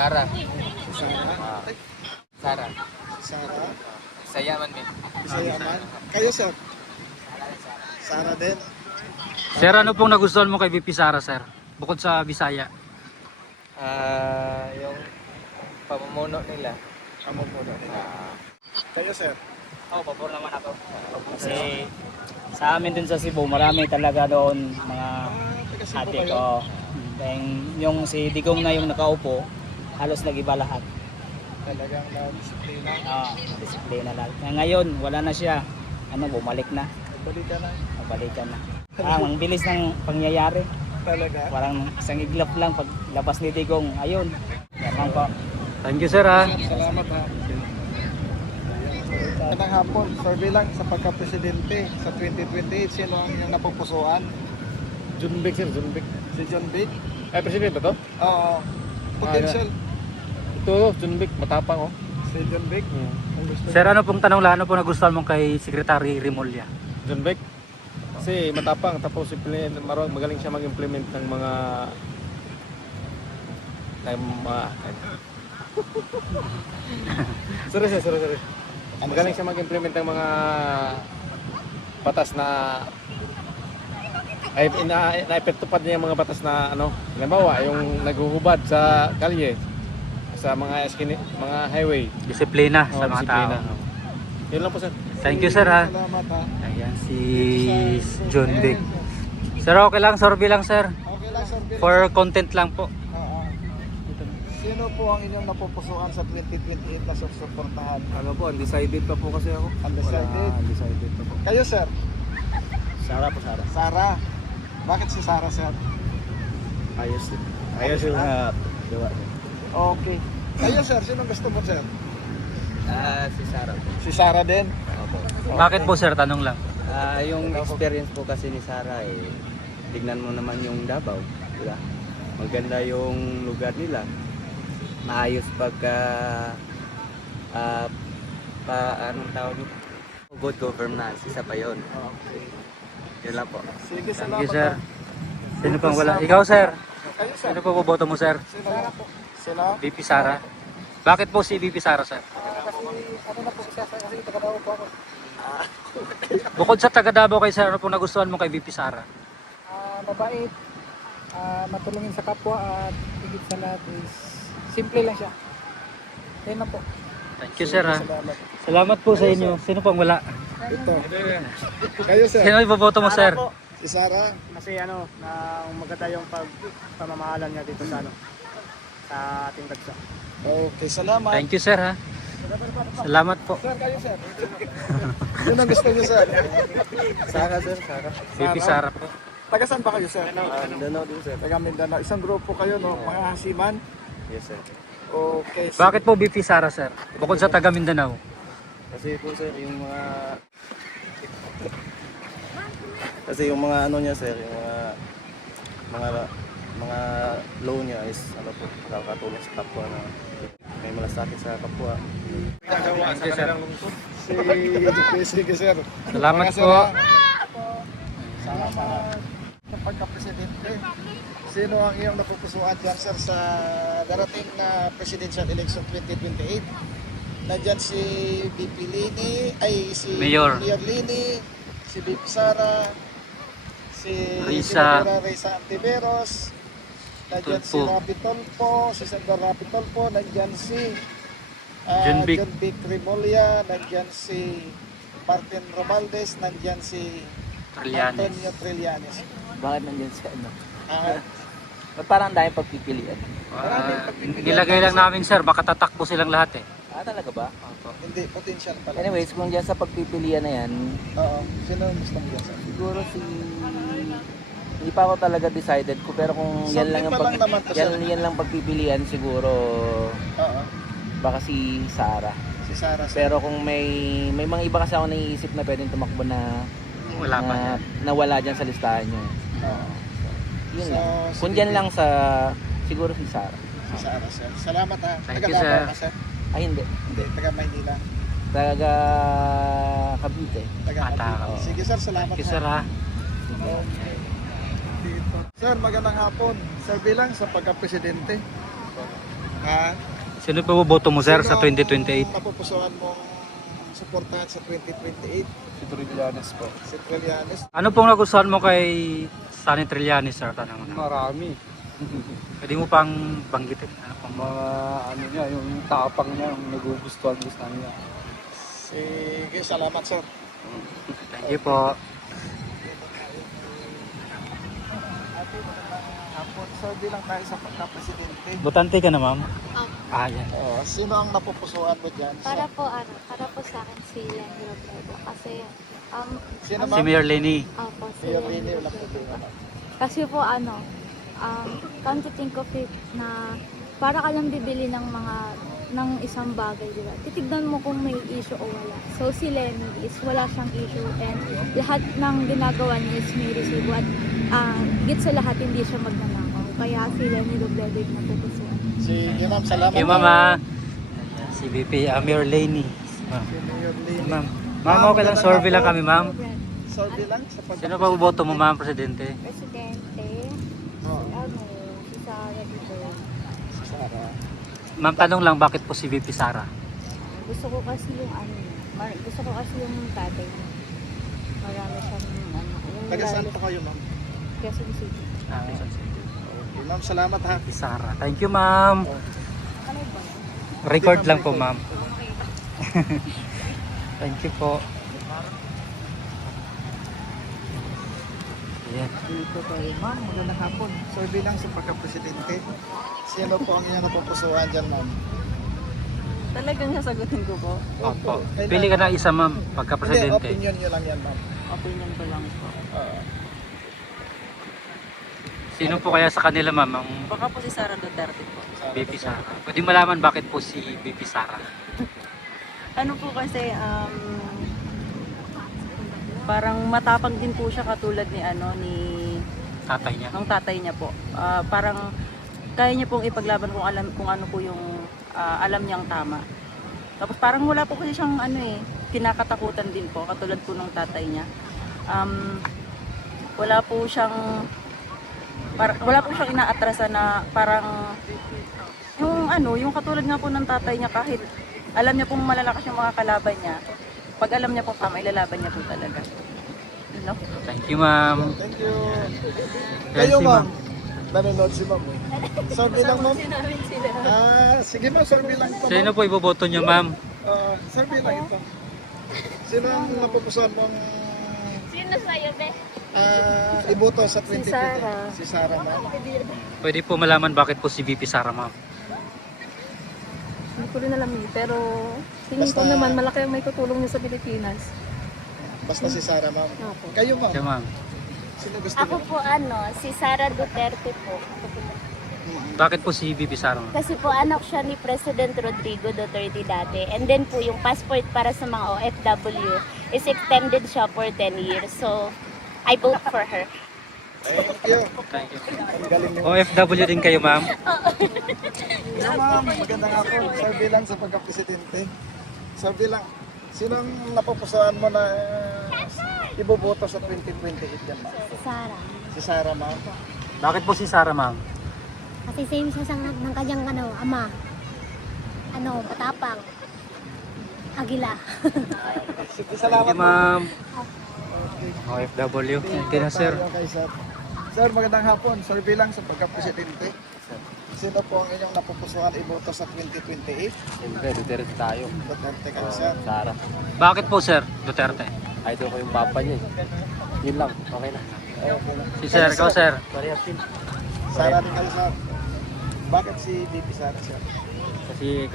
Sara. Si Sara. Ay, Sara. Sara. Saya man min. Bisaya man. Kayo, sir? Sara din. Sir, ano pong nagustuhan mo kay VP Sara, sir? Bukod sa Bisaya. Yung pamumuno nila. Amo po na. Kayo, sir? Oo, pabor naman ako. Kasi sa amin din sa Cebu, marami talaga doon mga Taga Cebu ate kayo? ko. Yung si Digong na yung nakaupo, halos nag-iba lahat. Talagang na-disiplina. Disiplina lahat. Ngayon, wala na siya. Bumalik na. Balik ka na. Balikan na. Ang bilis ng pangyayari. Talaga. Parang isang iglap lang pag labas ni Digong. Ayun. Yan lang po. Thank you, sir, ha. Salamat, ha. Magandang hapon. Survey lang sa pagka-presidente sa 2028. Sino ang inyong napupusuan? John Vic, sir. John Vic. Si John Vic? Ay, presidente to? Oo. Potential. Ito, John Vic. Matapang, oh. Si John Vic. Kung gusto Sir, ano pong tanong lang, ano pong nagustuhan mo kay Secretary Remulla? John Vic. Kasi matapang. Tapos magaling siya mag-implement ng mga... sorry. Magaling siya mag-implement ng mga batas na naipetupad niya yung mga batas na halimbawa yung naghuhubad sa kalye sa mga highway. Disiplina sa mga tao. Yun lang po, sir. Thank you, sir, ha. Salamat, ha. Ayan, si John Vic. Sir, okay lang, survey lang, sir. Okay lang, sir. For content lang po. Oo. Sino po ang inyong napupusuan sa 2028 na susuportahan? Ano po, undecided pa po kasi ako. Undecided? Undecided pa po. Kayo, sir? Sara po, Sara. Sara. Bakit si Sara, sir? Ayos din. Ayos yung gawa. Okay. Kayo, sir? Sino gusto mo, sir? Si Sara po. Si Sara din? Bakit po, sir? Tanong lang. Yung experience po kasi ni Sara tignan mo naman yung Davao, di ba? Maganda yung lugar nila. Maayos pagka anong tawag nito? Good governance, isa pa yun. Okay. Yun lang po. Sige, Thank salamat. you, sir. ha. Sino pang wala? Ikaw, sir. Kayo, sir? Sino po boboto mo, sir? Sino po? Sino? VP Sara. Bakit po si VP Sara, sir? Ano na po siya? Kasi taga-daw po ako. Bukod sa taga Davao kay sir, ano po nagustuhan mo kay VP Sara? Mabait, matulungin sa kapwa at higit sa lahat is simple lang siya. Yan na po. Thank you, sir, ha. Salamat. Salamat po sa inyo. Sino pang wala? Ito. Kayo, sir? Sino iboboto mo, sir? Si Sara? Kasi na maganda yung pamamahalan niya dito sa sa ating bansa. Okay, salamat. Thank you, sir, ha. Salamat po. Sir, kayo, sir? Sino gusto niyo, sir? Sara, sir. Sara. VP Sara po. Taga saan ba kayo, sir? Mindanao din, sir. Taga Mindanao. Isang grupo kayo, no? Mga hasiman? Yes, sir. Okay. Bakit po VP Sara, sir? Bukod sa taga Mindanao. Kasi po, sir, yung mga ano niya, sir, yung mga law niya is po, nakakatulong sa kapwa na may malasakit sa kapwa. Thank you, sir. Sige, sir. Salamat Mga sir, po. ha? Salamat. Sa pagka-presidente, sino ang iyong napupusuan dyan, sir, sa darating na presidential election 2028? Nandyan si VP Lini, si Mayor. Lini, si VP Sara, si Risa. Senadora Risa Antiveros, nandyan si Tulfo. Rapi Tulfo, si Senador Rapi Tulfo, nandyan si John Vic. John Vic Remulla, nandyan si Martin Romualdez, nandyan si Trillanes. Antonio Trillanes. Bakit nandiyan sa Ah, Parang dahil pagpipilian. Nilagay lang namin, sir. Baka tatakbo silang lahat, eh. Talaga ba? hindi, potential pala. Anyways, kung dyan sa pagpipilian na yan, Oo, sino ang gusto mo dyan, sir? siguro hindi pa ako talaga decided ko, pero kung yan lang yung Something pa lang naman to, sir. yan lang pagpipilian, siguro Oo, baka si Sara. si Sara. sir. Pero kung may mga iba kasi ako naiisip na pwedeng tumakbo na Wala pa. nawala dyan sa listahan nyo. Oo, Yun So, lang. sige. Kung dyan lang siguro si Sara. si Sara, sir. Salamat, ha. Thank Taga you, sir. Davao ka, sir? Ay hindi. Hindi, taga Maynila. Taga Cavite. Taga Tao. Sige, sir. Salamat, Thank you, sir, ha. Sir, magandang hapon. Sir, bilang sa pagka-presidente, Ha? Sino po boto mo sir sa Sino ang 2028? napupusuan mong suportahan sa 2028? Si Trillanes po. Si Trillanes. Ano pong nagustuhan mo kay Sunny Trillanes sir? Tanong na. Marami. Pwede mo pang banggitin. Ano pong Mga ano niya, yung tapang niya, yung nagugustuhan niya. Sige, salamat sir. Thank you po. Hapon, sir, bilang tayo sa pagka-presidente. Botante ka na ma'am? Ah, yan. Sino ang napupusuan mo dyan? Para po sa akin si Lenny Robredo kasi Sino Si ma'am? Mayor Lenny. po si Mayor Lenny Lini, wala Robredo. problema. Kasi po come to think of it na para ka lang bibili ng isang bagay, di ba? Titignan mo kung may issue o wala. So si Lenny is wala siyang issue and lahat ng ginagawa niya is may resibo at higit sa lahat hindi siya magnanakaw. Kaya si Lenny Robredo yung napupusuan. Sige ma'am, salamat. Thank you ma'am ah. Si VP Mayor Lenny. Ma'am. Si Mayor Lini. Ma'am. Ma'am, okay lang. Survey lang kami ma'am. Sir, bilang sa Sino pa boto mo ma'am, Presidente? Presidente, Oh, si Sara dito. si Sara. Ma'am, tanong lang bakit po si VP Sara? Gusto ko kasi yung tatay niya. Marami siyang yung Taga saan pa kayo ma'am? Quezon City. Okay ma'am, salamat ha. VP Sara. Thank you ma'am. Ano ba? Record lang po ma'am. Thank you po. Ayan. Dito tayo ma'am, magandang hapon. Sir, bilang sa pagka-presidente, sino po ang inyong napupusuan dyan ma'am? Talagang sasagutin ko po. Opo. Pili ka na isa ma'am, Hindi, pagka-presidente. opinion nyo lang yan ma'am. Opinion ko lang po. Sino po kaya sa kanila ma'am ang Baka po si Sara Duterte po. VP Sara? Pwede malaman bakit po si VP Sara? Ano po kasi, parang matapang din po siya katulad ni Tatay niya. ng tatay niya po. Parang kaya niya pong ipaglaban kung ano po yung alam niyang tama. Tapos parang wala po kasi siyang kinakatakutan din po katulad po ng tatay niya. Wala po siyang inaatrasan na parang yung katulad nga po ng tatay niya kahit alam niya pong malalakas yung mga kalaban niya. Pag alam niya pong tama, ilalaban niya po talaga. You know? Thank you ma'am. Thank you. Yan Kayo si ma'am. Nanonood si ma'am. Sir, bilang ma'am. Sige ma'am, sir, bilang ito. Sino po iboboto niyo ma'am? Sir, bilang ito. Sino ang napupusuan mong Sino sa'yo, be? iboto sa 2020? Si Sara. Si Sara ma'am. Pwede po malaman bakit po si VP Sara ma'am? Hindi ko rin alam pero tingin ko Basta- naman malaki ang may tutulong niya sa Pilipinas. Basta si Sara ma'am. Opo. Kayo ma'am. Siya ma'am. Sino gusto Ako niyo? po si Sara Duterte po. Bakit po si VP Sara ma'am? Kasi po anak siya ni President Rodrigo Duterte dati. And then po yung passport para sa mga OFW is extended siya for 10 years. So, I vote for her. Thank you. Thank you. Ang galing niyo. OFW din kayo ma'am? Hello ma'am, magandang hapon. Sir, bilang sa pagka-presidente. Sir, bilang, sino ang napupusuan mo na iboboto sa 2028 yan ma'am? Sara. Si Sara ma'am. Bakit po si Sara ma'am? Kasi same siya ng kanyang ama. Matapang. Agila. Sige, Thank salamat you ma'am. OFW. Thank you na sir. Tayo kay sir. Sir, magandang hapon. Sir, bilang sa pagka-presidente, sino po ang inyong napupusuan iboto sa 2028? Siyempre, Duterte tayo. Duterte kayo sir. Sara. Bakit po sir Duterte? Idol ko yung papa niya Yun lang, okay na. Si sir, ikaw sir. Parehas din. Sara din kayo sir. Bakit si VP Sara sir? Kasi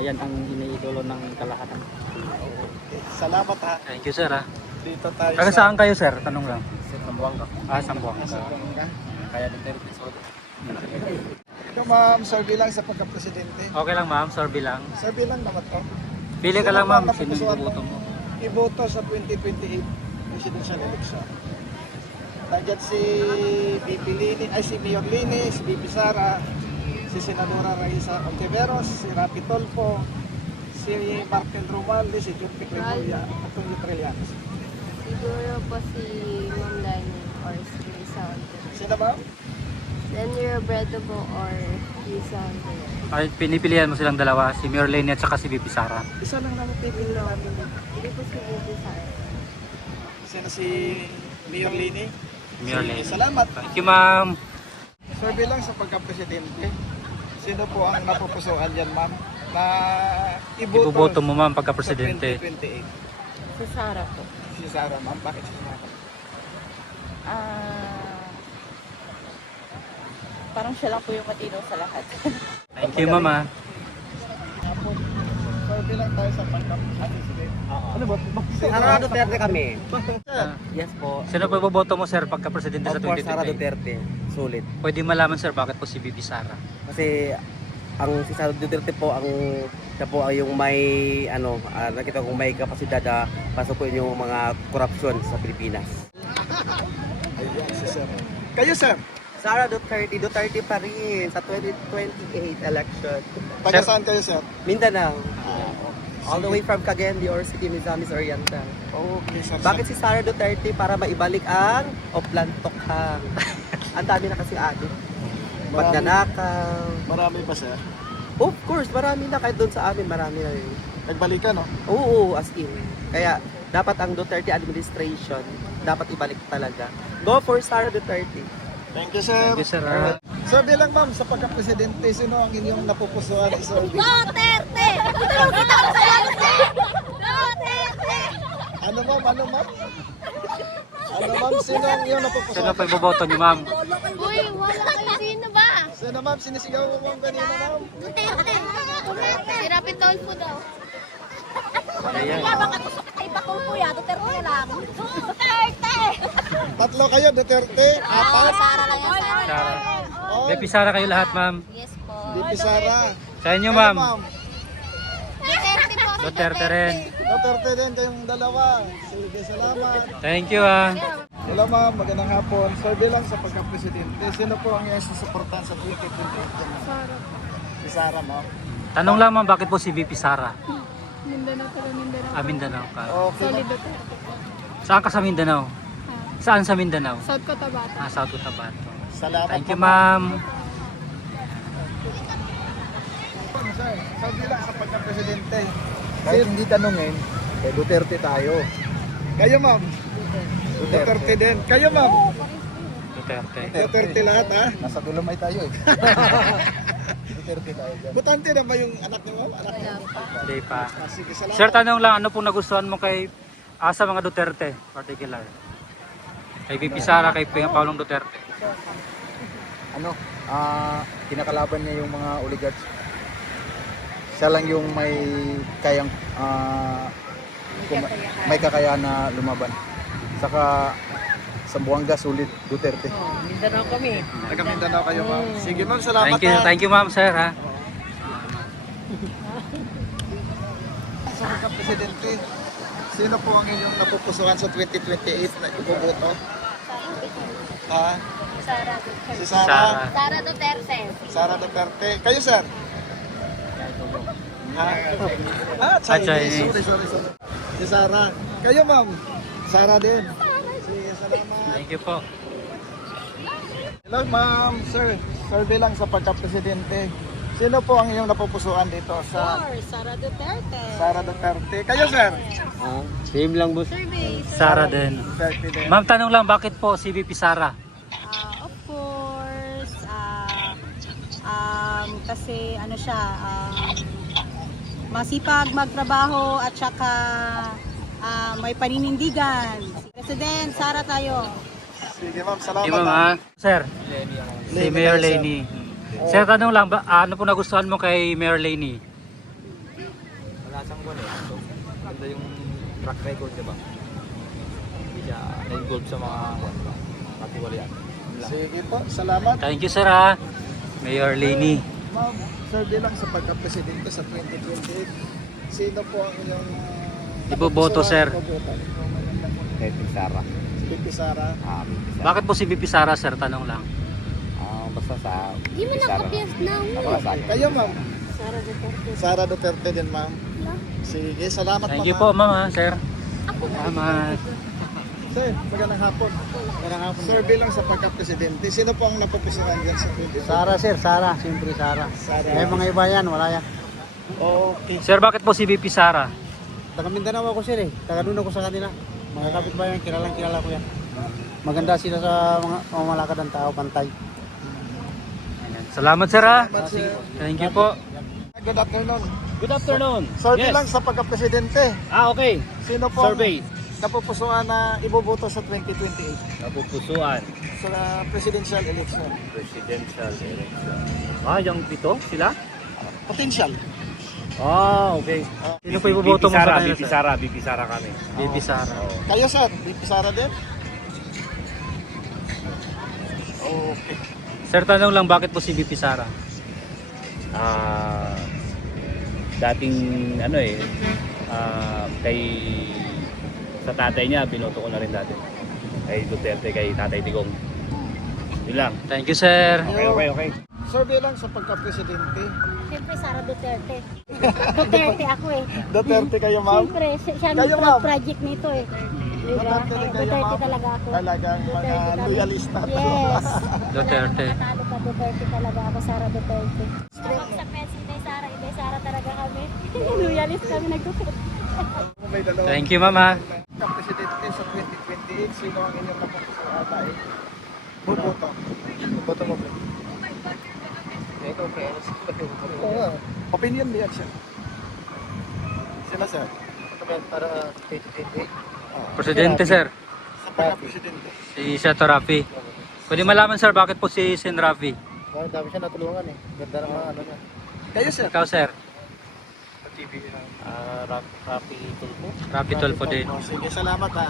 yan ang iniidolo ng kalahatan. Salamat ha. Thank you sir ha. Dito tayo Taga saan kayo sir? Tanong lang. Sambuanga. Sambuanga. Kaya Duterte. Ito ma'am, sir bilang sa pagka-presidente. Okay lang ma'am, survey lang. Sir bilang naman to. Pili ka lang ma'am, Sino sino napupusuan iboboto mo? Iboto sa 2028 presidential election. Nandiyan si VP Lini, ay si Mayor Lini, si VP Sara, si Senadora Raisa Ontiveros, si Rapi Tolpo, si Martin Romualdez, si John Picrimolia, at yung Trillanes. Siguro po si Ma'am Lainey or si Lisa Ontiveros. Sino ba? Lenny Robredo or Rizal. Ay, pinipilian mo silang dalawa, si Mayor Lenny at saka si VP Sara. Isa lang naman pipili namin. Hindi po si Bibi Sara. Sino si Mayor Lini? Mayor Sige, Lenny. salamat. Thank you, ma'am. Survey lang sa pagka-presidente. Sino po ang napupusuan dyan, ma'am? Na Iboboto mo, ma'am, sa pagka-presidente. 2028. Si Sara po. Si Sara, ma'am. Bakit si Sara? Parang siya lang po yung matino sa lahat. Thank you, ma'am. ah. Survey lang tayo sa pagka-presidente. Ano ba? Sara Duterte kami. Ah, Yes po. Sino po iboboto mo, sir, pagka-presidente sa Of course, Sara 2028? Duterte. Sulit. Pwede malaman, sir, bakit po si VP Sara? Kasi ang si Sara Duterte po ang siya po ang yung may nakita kong may kapasidad na pasukuin yung mga korupsyon sa Pilipinas. Ayun, si Sir. Kayo, sir. Sara Duterte pa rin sa 2028 election. Taga saan kayo, sir? Mindanao. All the way from Cagayan de Oro City, Misamis Oriental. Okay, sir. Bakit si Sara Duterte? Para maibalik ang Oplan Tokhang. Ang dami na kasi adik. Magnanakaw. Marami pa, sir. Of course, marami na. Kahit doon sa amin, marami na rin. Nagbalikan, no? Oo, as in. Kaya, dapat ang Duterte administration, dapat ibalik talaga. Go for Sara Duterte. Thank you, sir. Thank you, sir. Survey lang, ma'am, sa pagka-presidente, sino ang inyong napupusuan? Survey. Duterte! Kita ko sa Duterte! Ano, ma'am? Ano, ma'am? Ano, ma'am? Sino ang inyong Sino napupusuan? po iboboto niyo, ma'am? Uy, wala kayo. Sino ba? Sino, ma'am? Sinisigaw mo, ma'am, kanina, ma'am? Duterte! Si Rapid Tulfo daw. Ayan. Baka gusto ka ipakong kuya, Duterte lang. Duterte! Tatlo kayo, Duterte. Apat. Sara lang yan, Sara. Sara. Oh, VP Sara kayo lahat, ma'am. Yes po. VP Sara. Sa inyo, Kayo, ma'am. Duterte po. si Duterte rin. Duterte din kayong dalawa. Sige, salamat. Thank you, ah. Hello, ma'am. Magandang hapon. Survey lang sa pagka-presidente. Sino po ang iyong susuportahan sa 2028? Sara. Si Sara, ma'am. Tanong lang, ma'am, bakit po si VP Sara? Mindanao pero Mindanao. Ah, Mindanao ka. Okay, Solid ma'am. Duterte po. Saan ka sa Mindanao? Saan sa Mindanao? South Cotabato. Ah, South Cotabato. Salamat Thank po, you, ma'am. Sir, survey lang sa pagka-presidente. Kahit hindi tanungin, kay Duterte tayo. Kayo, ma'am. Duterte din. Kayo, ma'am. Duterte. Duterte lahat, ha? Nasa Dolomite tayo eh. Duterte tayo dyan. Butante na ba yung anak niyo, ma'am? Anak niyo? Hindi pa. Ah, sige, salamat. Sir, tanong lang, ano pong nagustuhan mo kay sa mga Duterte, particular? Kay VP Sara, kay Paulong Duterte. Kinakalaban niya yung mga oligarchs. Siya lang yung may kayang may kakayahan na lumaban. Saka sa Buanga sulit Duterte. Taga Mindanao kayo, ma'am. Sige, ma'am. Salamat. Thank you, ma'am, sir, ha. Sa pagka-presidente, sino po ang inyong napupusuan sa 2028 na iboboto? Ha? Si Sara. Sara. Sara Duterte. Sara Duterte. Kayo, sir? Chinese. Sorry. Si Sara. Kayo, ma'am? Sara din. Sige, salamat. Thank you po. Hello, ma'am. Sir, survey lang sa pagka-presidente. Sino po ang inyong napupusuan dito sa Sara Duterte. Sara Duterte? Kayo, sir? Same lang, boss. Sara din. Duterte din. Ma'am, tanong lang, bakit po si VP Sara? Of course, kasi ano siya, masipag magtrabaho at saka may paninindigan. President, Sara tayo. Sige, ma'am. Si Salamat. ma'am, ha? Sir, si Mayor Lenny. Sir, tanong lang, ano po nagustuhan mo kay Mayor Lenny? Wala siyang buwan eh. So, maganda yung track record, diba? Hindi siya na-involve sa mga katiwalian. Sige po. Salamat. Thank you, sir, ha? Mayor Lenny. Ma'am, survey lang sa pagka-presidente sa 2028. Sino po ang inyong Iboboto, sir. Iboboto. VP Sara. Si VP Sara. Bakit po si VP Sara, sir? Tanong lang. Basta sa Di mo na-copias na. Kayo, ma'am? Sara Duterte din, ma'am. Sige, salamat, Thank you po, ma'am, ha, sir. Salamat. Sir, magandang hapon. Magandang hapon. Survey lang sa pagka-presidente. Sino po ang napupusuan dyan sa 2020? Sara sir, Sara. Siyempre Sara. Sara. May mga iba yan, wala yan. Okay. Sir, bakit po si VP Sara? Taga Mindanao ako sir eh. Taga doon ako sa kanila. Mga kapitbayan, kilala ko yan. Maganda sila sa mga malakad ng tao, pantay. Salamat sir ha. Salamat, sir. Thank you po. Good afternoon. Good afternoon. Survey lang sa pagka-presidente. Okay. Sino po Survey. ang napupusuan na iboboto sa 2028 Napupusuan. sa presidential election? Presidential election. Yung pito sila? Potential. Okay. Sino po iboboto mo sa kanila sir? BP Sara kami. VP Sara. Kayo sir, VP Sara din? Okay. Sir, tanong lang, bakit po si VP Sara? Dating kay sa tatay niya binoto ko na rin dati kay Duterte, kay Tatay Digong. Yun lang. Thank you sir. Okay. Survey lang sa pagka-presidente. Siyempre, Sara Duterte. Duterte ako eh. Duterte kayo ma'am? Siyempre, siya Kayo, ang ma'am? project nito eh. Diba? Duterte rin kayo, Duterte ma'am? talaga ako. Talagang mga Duterte kami. loyalista. Yes. Duterte. Natalo ka, Duterte talaga ako, Sara Duterte. Sa Pesi, Inday Sara talaga kami. Loyalist kami nag-Duterte. May dalawang Thank you mama. presidente sa 2028, sino ang inyong napupusuan tayo? Boboto. Boboto mo po. Oo nga. Opinion niya siya. Sila sir. Para 2028. Presidente sir. Sa pagka-presidente. Si Senator Rafi. Pwede malaman sir, bakit po si Sen Rafi? Ang dami siya natulungan eh. Ganda ng mga niya. Kayo sir. Ikaw sir. Rafi Tulfo. Rafi Tulfo din. Sige, salamat ha.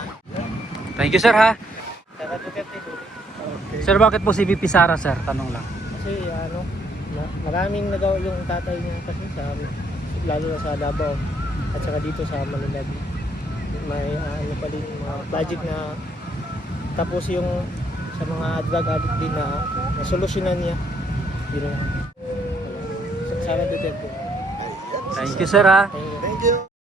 Thank you sir ha. Taga Duterte. Sir, bakit po si VP Sara sir? Tanong lang. Kasi maraming nagawa yung tatay niya kasi lalo na sa Davao at saka dito sa Manila. May pa din mga project na tapos yung sa mga drug addict din na nasolusyonan niya. Sara Duterte. Thank you sir ha. Thank you.